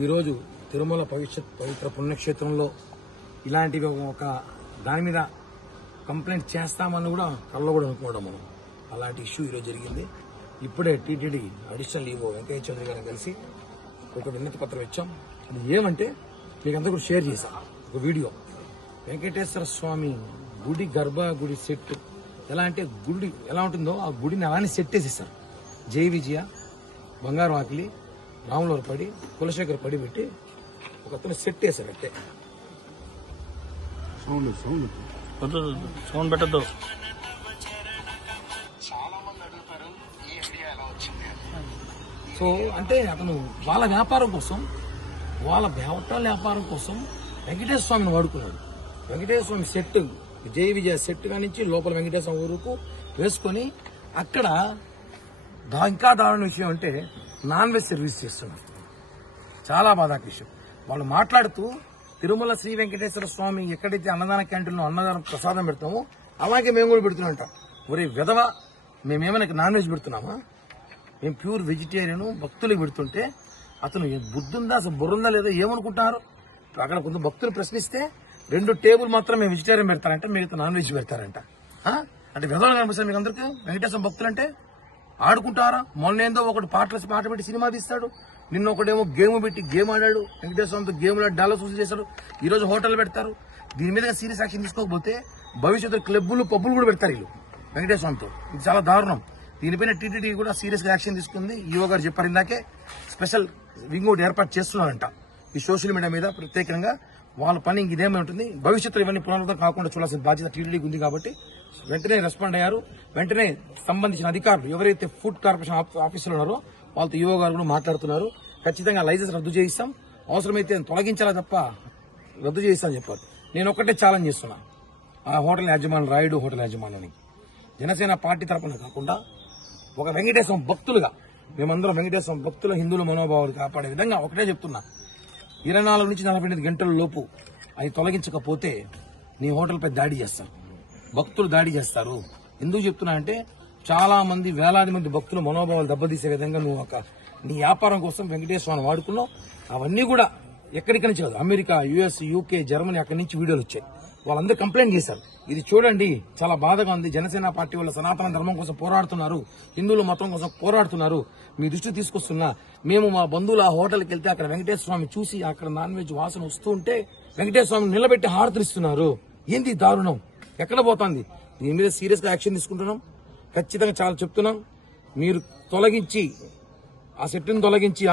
ఈరోజు తిరుమల పవిత్ర పుణ్యక్షేత్రంలో ఇలాంటివి ఒక దాని మీద కంప్లైంట్ చేస్తామని కూడా కళ్ళలో కూడా అనుకోవడం మనం అలాంటి ఇష్యూ ఈరోజు జరిగింది. ఇప్పుడే TTD additional EO Venkayya Chowdary గారిని కలిసి ఒక వినతి పత్రం ఇచ్చాం. అది ఏమంటే మీకు అంతా కూడా షేర్ చేశాం ఒక వీడియో. వెంకటేశ్వర స్వామి గుడి గర్భగుడి సెట్ ఎలా అంటే గుడి ఎలా ఉంటుందో ఆ గుడిని అలానే సెట్ వేసేస్తారు. జై విజయ, బంగారు ఆకిలి, రాములవారి పడి, కులశేఖర్ పడి పెట్టి ఒక అతను సెట్ వేశారు. అంటే సౌండ్ పెట్టద్దు. సో అంటే అతను వాళ్ళ వ్యాపారం కోసం, వాళ్ళ హోటల్ వ్యాపారం కోసం వెంకటేశ్వర స్వామిని వాడుకున్నాడు. వెంకటేశ్వర స్వామి సెట్, జై విజయ సెట్ కానించి లోపల వెంకటేశ్వర ఊరుకు వేసుకొని అక్కడ ఇంకా దారుణ విషయం అంటే నాన్ వెజ్ సర్వీస్ చేస్తున్నారు. చాలా బాధాకర విషయం. వాళ్ళు మాట్లాడుతూ తిరుమల శ్రీ వెంకటేశ్వర స్వామి ఎక్కడైతే అన్నదాన క్యాంటీన్లో అన్నదానం ప్రసాదం పెడతామో అలాగే మేము కూడా పెడుతున్నాం. ఒరే విధవ, మేమేమైనా నాన్ వెజ్ పెడుతున్నామా? మేము ప్యూర్ వెజిటేరియన్ భక్తులకు పెడుతుంటే అతను బుద్ధుందా, అసలు బుర్రుందా లేదా ఏమనుకుంటున్నారు? అక్కడ కొంత భక్తులు ప్రశ్నిస్తే 2 టేబుల్ మాత్రం మేము వెజిటేరియన్ పెడతారంట, మిగతా నాన్ వెజ్ పెడతారంట. అంటే విధవలు కనిపిస్తారు మీకు అందరికీ. వెంకటేశ్వర భక్తులు అంటే ఆడుకుంటారా? మొన్నేందో ఒకటి పాట పెట్టి సినిమా తీస్తాడు, నిన్న ఒకడేమో గేమ్ పెట్టి గేమ్ ఆడాడు, వెంకటేశ్వరంతో గేమ్లో డాలర్స్ వసూలు చేశాడు. ఈ రోజు హోటల్ పెడతారు. దీని మీద సీరియస్ యాక్షన్ తీసుకోకపోతే భవిష్యత్తులో క్లబ్బులు పబ్బులు కూడా పెడతారు వీళ్ళు వెంకటేశ్వరంతో. ఇది చాలా దారుణం. దీనిపైన టీటీడీ కూడా సీరియస్ గా యాక్షన్ తీసుకుంది. ఈవో గారు చెప్పారు ఇందాకే, స్పెషల్ వింగ్ ఒకటి ఏర్పాటు చేస్తున్నారంట ఈ సోషల్ మీడియా మీద ప్రత్యేకంగా. వాళ్ళ పని ఇదేమై ఉంటుంది. భవిష్యత్తులో ఇవన్నీ పునరుద్ధరణ కాకుండా చూడాల్సిన బాధ్యత టీటీడీకి ఉంది కాబట్టి వెంటనే రెస్పాండ్ అయ్యారు. వెంటనే సంబంధించిన అధికారులు ఎవరైతే ఫుడ్ కార్పొరేషన్ ఆఫీసులో ఉన్నారో వాళ్ళతో ఈవో గారు కూడా మాట్లాడుతున్నారు. ఖచ్చితంగా లైసెన్స్ రద్దు చేయిస్తాం, అవసరమైతే తొలగించాలా తప్ప రద్దు చేయిస్తామని చెప్పారు. నేను ఒక్కటే ఛాలెంజ్ చేస్తున్నా ఆ హోటల్ యాజమాని, రాయుడు హోటల్ యాజమాన్యానికి, జనసేన పార్టీ తరఫున కాకుండా ఒక వెంకటేశ్వరం భక్తులుగా మేమందరం వెంకటేశ్వరం భక్తుల హిందువుల మనోభావాలు కాపాడే విధంగా ఒకటే చెప్తున్నా, 24 నుంచి 48 గంటల లోపు అవి తొలగించకపోతే నీ హోటల్పై దాడి చేస్తారు, భక్తులు దాడి చేస్తారు. ఎందుకు చెప్తున్నా అంటే చాలా మంది, వేలాది మంది భక్తుల మనోభావాలు దెబ్బతీసే విధంగా నువ్వు నీ వ్యాపారం కోసం వెంకటేశ్వరాన్ని వాడుకున్నావు. అవన్నీ కూడా ఎక్కడికి నుంచి కాదు, అమెరికా, యుఎస్, యూకే, జర్మనీ అక్కడి నుంచి వీడియోలు వచ్చాయి. వాళ్ళందరూ కంప్లైంట్ చేశారు. ఇది చూడండి, చాలా బాధగా ఉంది. జనసేన పార్టీ వాళ్ళ సనాతన ధర్మం కోసం పోరాడుతున్నారు, హిందువుల మతం కోసం పోరాడుతున్నారు. మీ దృష్టి తీసుకొస్తున్నా, మేము మా బంధువులు ఆ హోటల్కి వెళ్తే అక్కడ వెంకటేశ్వర స్వామి చూసి అక్కడ నాన్ వెజ్ వాసన వస్తూ ఉంటే వెంకటేశ్వర స్వామి నిలబెట్టి హారతులిస్తున్నారు. ఏంది దారుణం? ఎక్కడ పోతుంది? దీని మీద సీరియస్ గా యాక్షన్ తీసుకుంటున్నాం. ఖచ్చితంగా చాలా చెప్తున్నాం. మీరు తొలగించి ఆ సెట్ని తొలగించి